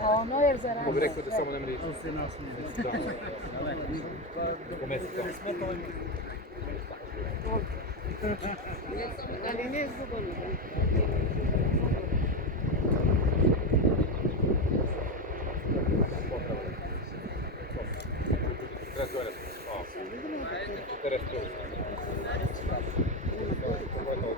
A ono je za Ovo bi rekao da samo ne mriječi. Ali ne zubano. Teraz